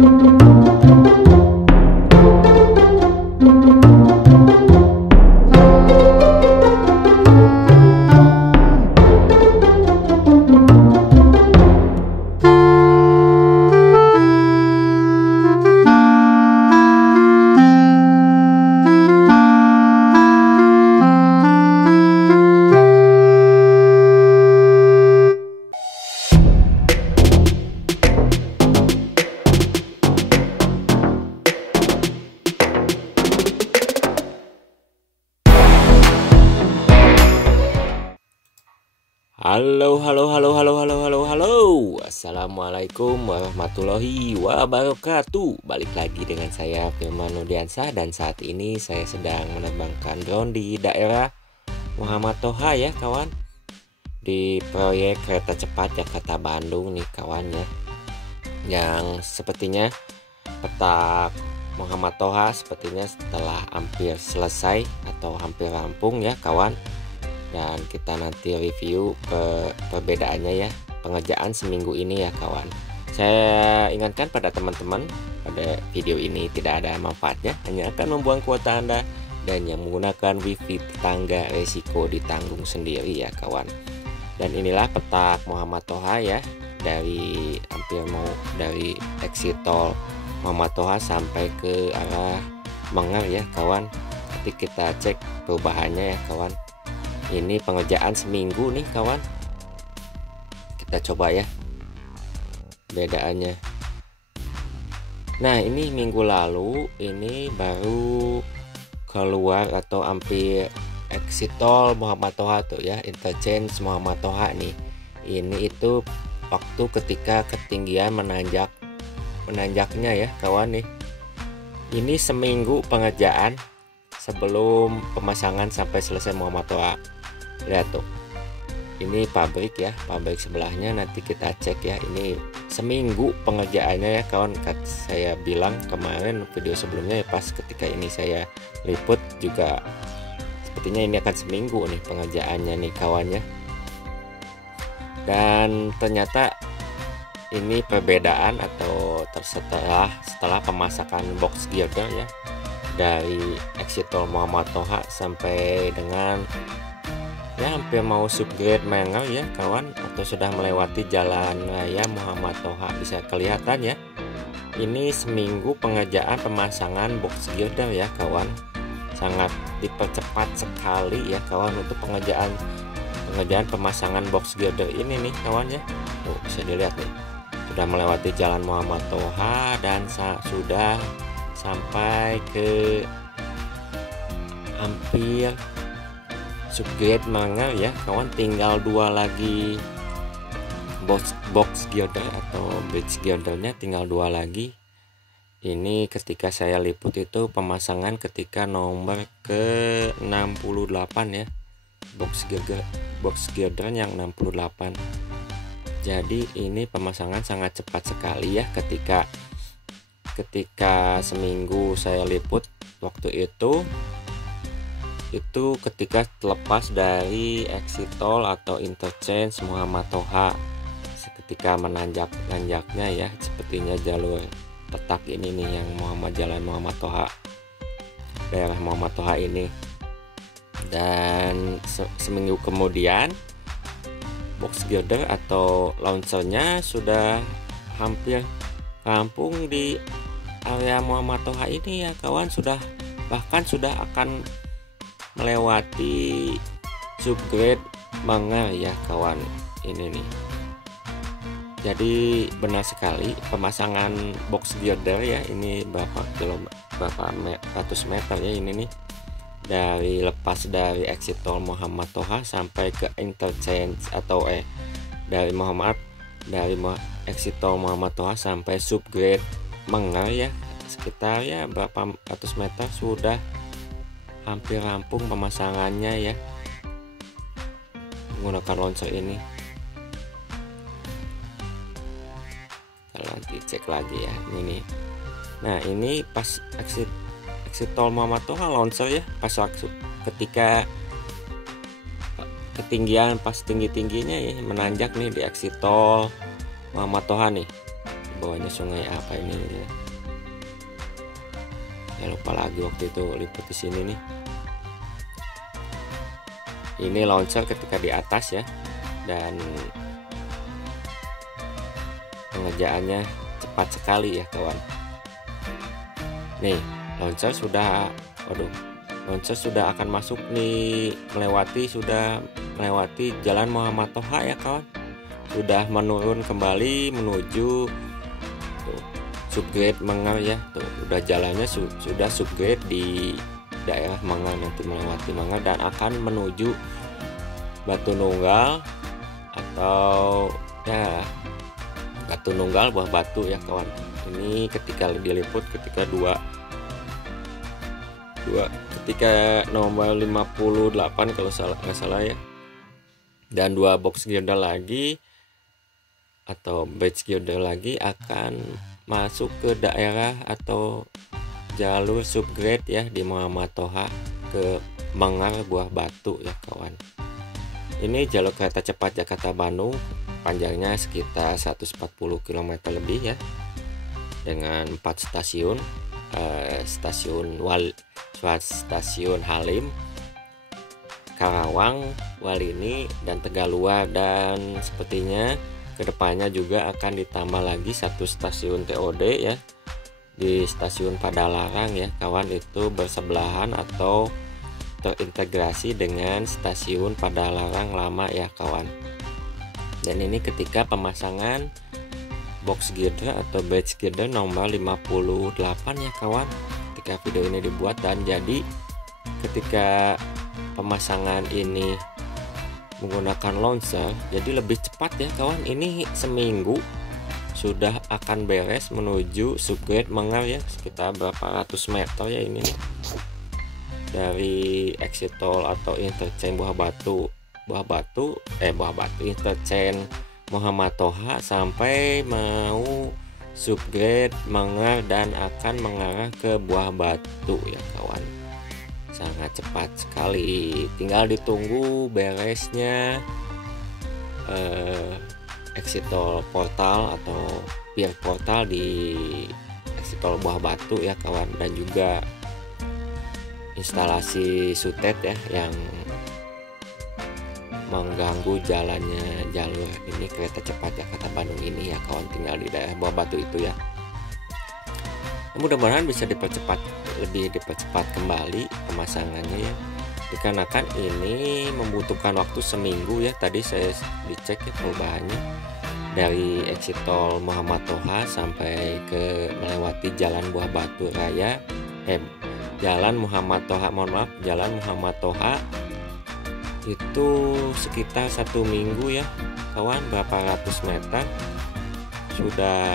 Halo. Assalamualaikum warahmatullahi wabarakatuh. Balik lagi dengan saya Firman Nurdiansyah, dan saat ini saya sedang menerbangkan drone di daerah Muhammad Toha ya kawan, di proyek kereta cepat Jakarta Bandung nih kawan ya, yang sepertinya petak Muhammad Toha sepertinya setelah hampir selesai atau hampir rampung ya kawan. Dan kita nanti review perbedaannya ya, pengerjaan seminggu ini ya kawan. Saya ingatkan pada teman-teman, pada video ini tidak ada manfaatnya, hanya akan membuang kuota Anda, dan yang menggunakan wifi tetangga resiko ditanggung sendiri ya kawan. Dan inilah petak Muhammad Toha ya, dari hampir mau dari exit tol Muhammad Toha sampai ke arah Menger ya kawan. Nanti kita cek perubahannya ya kawan. Ini pengerjaan seminggu nih kawan. Kita coba ya bedaannya. Nah ini minggu lalu ini baru keluar atau hampir exit tol Muhammad Toha tuh ya, interchange Muhammad Toha nih. Ini itu waktu ketika ketinggian menanjaknya ya kawan nih. Ini seminggu pengerjaan sebelum pemasangan sampai selesai Muhammad Toha. Lihat tuh, ini pabrik ya, pabrik sebelahnya. Nanti kita cek ya, ini seminggu pengerjaannya ya kawan. Saya bilang kemarin video sebelumnya ya, pas ketika ini saya liput juga sepertinya ini akan seminggu nih pengerjaannya nih kawannya. Dan ternyata ini perbedaan atau setelah pemasangan box girder ya, dari exit tol Muhammad Toha sampai dengan ya hampir mau subgrade Menger ya kawan, atau sudah melewati jalan raya Muhammad Toha. Bisa kelihatan ya, ini seminggu pengerjaan pemasangan box girder ya kawan. Sangat dipercepat sekali ya kawan untuk pengerjaan pemasangan box girder ini nih kawan ya. Tuh, bisa dilihat nih, sudah melewati jalan Muhammad Toha dan sudah sampai ke hampir subgrade Menger ya kawan. Tinggal dua lagi box girder atau bridge girdernya, tinggal dua lagi. Ini ketika saya liput itu pemasangan ketika nomor ke 68 ya, box girder yang 68. Jadi ini pemasangan sangat cepat sekali ya, ketika seminggu saya liput waktu itu ketika lepas dari exit tol atau interchange Muhammad Toha, ketika menanjaknya ya, sepertinya jalur petak ini nih yang jalan Muhammad Toha, daerah Muhammad Toha ini. Dan seminggu kemudian box girder atau launchernya sudah hampir rampung di area Muhammad Toha ini ya kawan. Bahkan sudah akan melewati subgrade Menger ya kawan. Ini nih, jadi benar sekali pemasangan box girder ya, ini berapa ratus meter ya ini nih, lepas dari exit tol Muhammad Toha sampai ke interchange atau dari exit tol Muhammad Toha sampai subgrade Menger ya, sekitar ya berapa ratus meter sudah hampir rampung pemasangannya ya menggunakan launcher ini. Kita nanti cek lagi ya ini. Nah ini pas exit tol Muhammad Toha launcher ya, pas ketika ketinggian pas tingginya ya menanjak nih di exit tol Muhammad Toha nih, bawahnya sungai apa ini ya. Saya lupa lagi waktu itu liput di sini nih. Ini launcher ketika di atas ya, dan pengerjaannya cepat sekali ya kawan. Nih launcher sudah, launcher sudah akan masuk nih, sudah melewati Jalan Muhammad Toha ya kawan. Sudah menurun kembali menuju subgrade Mengar ya. Tuh udah jalannya sudah subgrade di daerah Mengar, nanti melewati Mengar dan akan menuju Batu Nunggal atau ya Batu Nunggal, Buah Batu ya kawan. Ini ketika diliput ketika ketika nomor 58 kalau nggak salah ya, dan 2 box girder lagi atau batch girder lagi akan masuk ke daerah atau jalur subgrade ya di Muhammad Toha ke Mengar Buah Batu ya kawan. Ini jalur kereta cepat Jakarta Bandung, panjangnya sekitar 140 km lebih ya, dengan 4 stasiun, stasiun Halim, Karawang, Walini, dan Tegaluar. Dan sepertinya kedepannya juga akan ditambah lagi 1 stasiun TOD ya di stasiun Padalarang ya kawan. Itu bersebelahan atau terintegrasi dengan stasiun Padalarang lama ya kawan. Dan ini ketika pemasangan box girder atau batch girder nomor 58 ya kawan, ketika video ini dibuat. Dan jadi ketika pemasangan ini menggunakan launcher jadi lebih cepat ya kawan. Ini seminggu sudah akan beres menuju subgrade Mengar ya, sekitar berapa ratus meter ya ini nih, dari exit tol atau interchange Buah Batu interchange Muhammad Toha sampai mau subgrade Mengar dan akan mengarah ke Buah Batu ya kawan. Sangat cepat sekali, tinggal ditunggu beresnya exit tol portal atau pier portal di exit tol Buah Batu ya kawan, dan juga instalasi sutet ya yang mengganggu jalannya jalur ini kereta cepat Jakarta Bandung ini ya kawan, tinggal di daerah Buah Batu itu ya. Mudah-mudahan bisa lebih dipercepat kembali pemasangannya ya, dikarenakan ini membutuhkan waktu seminggu ya. Tadi saya dicek ya perubahannya dari exit tol Muhammad Toha sampai ke melewati Jalan Buah Batu Raya, Jalan Muhammad Toha, Jalan Muhammad Toha itu sekitar 1 minggu ya kawan, berapa ratus meter. Sudah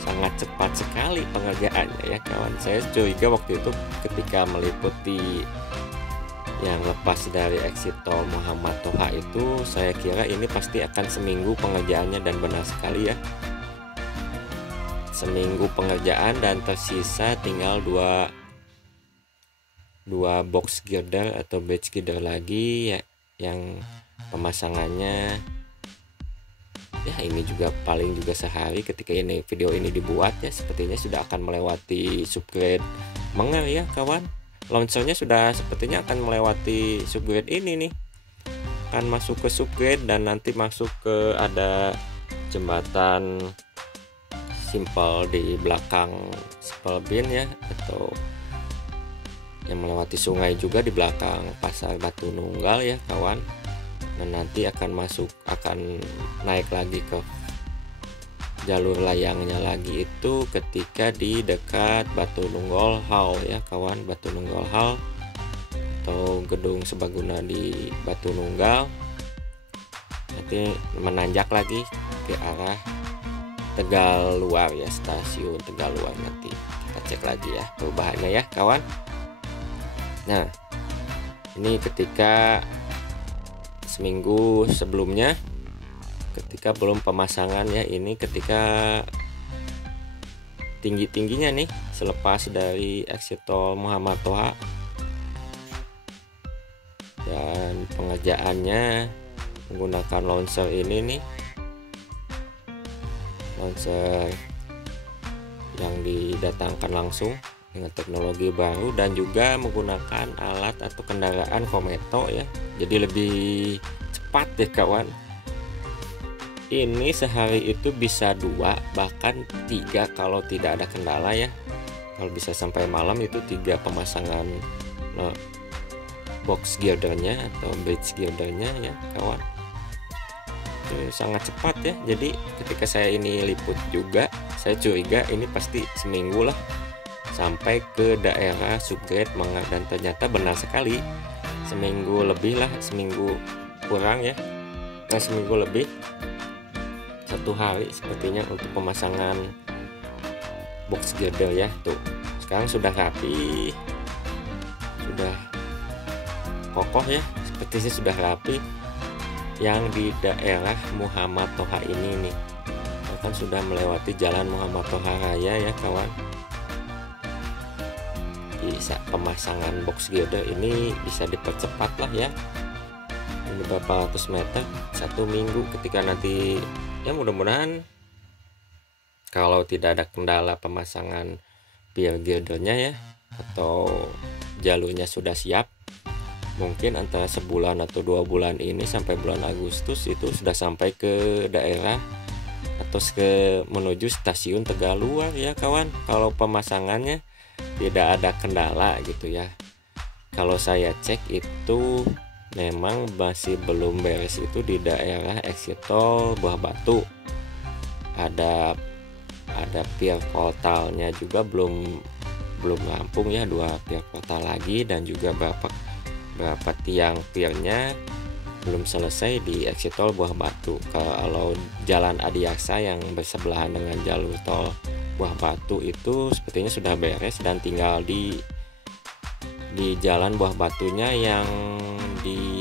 sangat cepat sekali pengerjaannya ya kawan. Saya curiga waktu itu ketika meliputi yang lepas dari exit tol Muhammad Toha itu, saya kira ini pasti akan seminggu pengerjaannya, dan benar sekali ya, seminggu pengerjaan dan tersisa tinggal dua box girder atau batch girder lagi ya, yang pemasangannya ya ini juga paling juga sehari ketika ini video ini dibuat ya, sepertinya sudah akan melewati subgrade Mengar ya kawan. Launchernya sudah sepertinya akan melewati subgrade ini nih, akan masuk ke subgrade dan nanti masuk ke ada jembatan simpel di belakang Simple Bin ya, atau yang melewati sungai juga di belakang Pasar Batu Nunggal ya kawan. Dan nanti akan naik lagi ke jalur layangnya lagi itu ketika di dekat Batu Nunggal Hall ya kawan, Batu Nunggal Hall atau gedung serbaguna di Batu Nunggal. Nanti menanjak lagi ke arah Tegaluar ya, stasiun Tegaluar. Nanti kita cek lagi ya perubahannya ya kawan. Nah ini ketika seminggu sebelumnya, ketika belum pemasangan ya, ini ketika tinggi-tingginya nih selepas dari exit tol Muhammad Toha, dan pengerjaannya menggunakan launcher ini nih, launcher yang didatangkan langsung dengan teknologi baru, dan juga menggunakan alat atau kendaraan Kometo ya, jadi lebih cepat deh kawan. Ini sehari itu bisa 2 bahkan 3 kalau tidak ada kendala ya. Kalau bisa sampai malam itu 3 pemasangan box girdernya atau bridge girdernya ya kawan. Itu sangat cepat ya. Jadi ketika saya ini liput juga, saya curiga ini pasti seminggu lah sampai ke daerah subgrade Manggar, dan ternyata benar sekali, seminggu lebih lah, seminggu kurang ya, seminggu lebih, 1 hari sepertinya untuk pemasangan box girder ya. Tuh sekarang sudah rapi, sudah kokoh ya, sepertinya sudah rapi. Yang di daerah Muhammad Toha ini nih, kan sudah melewati jalan Muhammad Toha Raya ya kawan. Bisa pemasangan box girder ini bisa dipercepat lah ya, beberapa ratus meter 1 minggu, ketika nanti ya mudah-mudahan kalau tidak ada kendala pemasangan pier girdernya ya, atau jalurnya sudah siap, mungkin antara sebulan atau 2 bulan ini sampai bulan Agustus itu sudah sampai ke daerah atau menuju stasiun Tegaluar ya kawan, kalau pemasangannya tidak ada kendala gitu ya. Kalau saya cek itu memang masih belum beres itu di daerah exit tol Buah Batu. Ada pier portalnya juga belum rampung ya, 2 pier portal lagi, dan juga berapa tiang piernya belum selesai di exit tol Buah Batu. Kalau jalan Adiaksa yang bersebelahan dengan jalur tol Buah Batu itu sepertinya sudah beres, dan tinggal di jalan Buah Batunya yang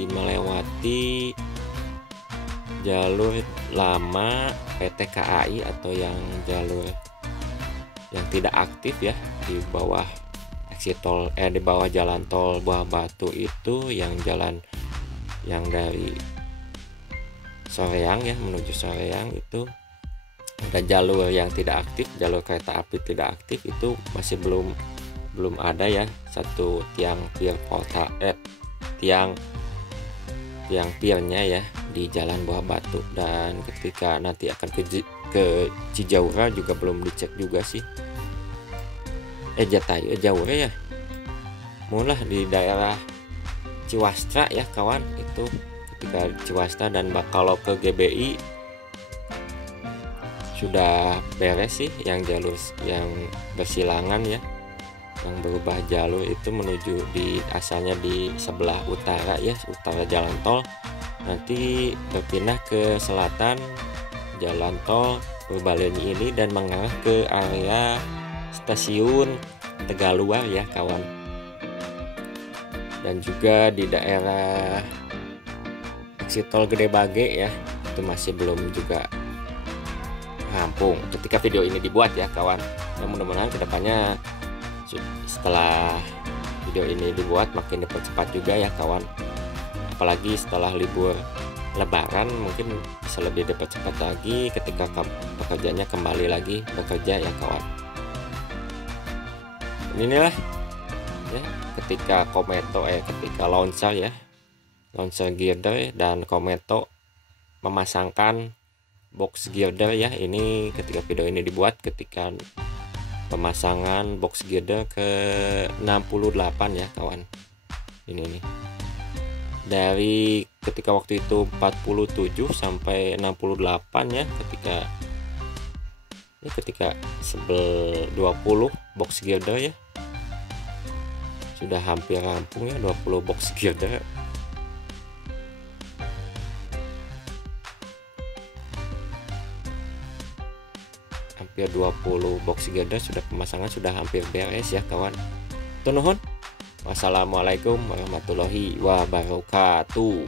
melewati jalur lama PT KAI atau yang jalur yang tidak aktif ya, di bawah exit tol di bawah jalan tol Buah Batu itu, yang jalan yang dari Soreang ya menuju Soreang itu ada jalur yang tidak aktif, jalur kereta api tidak aktif, itu masih belum ada ya satu tiang pier portal tiang piernya ya di jalan Buah Batu. Dan ketika nanti akan ke Cijaura juga belum dicek juga sih, Jaura ya, mulai di daerah Ciwastra ya kawan, itu ketika Ciwastra. Dan kalau ke GBI sudah beres sih, yang jalur yang bersilangan ya, yang berubah jalur itu menuju asalnya di sebelah utara ya, utara jalan tol, nanti berpindah ke selatan jalan tol Purbalenyi ini dan mengarah ke area stasiun Tegaluar ya kawan. Dan juga di daerah exit tol Gede Bage ya, itu masih belum juga rampung ketika video ini dibuat ya kawan. Dan mudah-mudahan kedepannya setelah video ini dibuat makin dipercepat juga ya kawan, apalagi setelah libur Lebaran mungkin bisa lebih dipercepat lagi ketika pekerjanya kembali lagi bekerja ya kawan. Inilah ya ketika ketika launcher girder dan Kometo memasangkan box girder ya. Ini ketika video ini dibuat ketika pemasangan box girder ke 68 ya kawan. Ini nih dari ketika waktu itu 47 sampai 68 ya, ketika 20 box girder ya, sudah hampir rampung ya 20 box girder. Hampir 20 box girder sudah pemasangan, sudah hampir beres ya kawan. Tuh nuhun. Wassalamualaikum warahmatullahi wabarakatuh.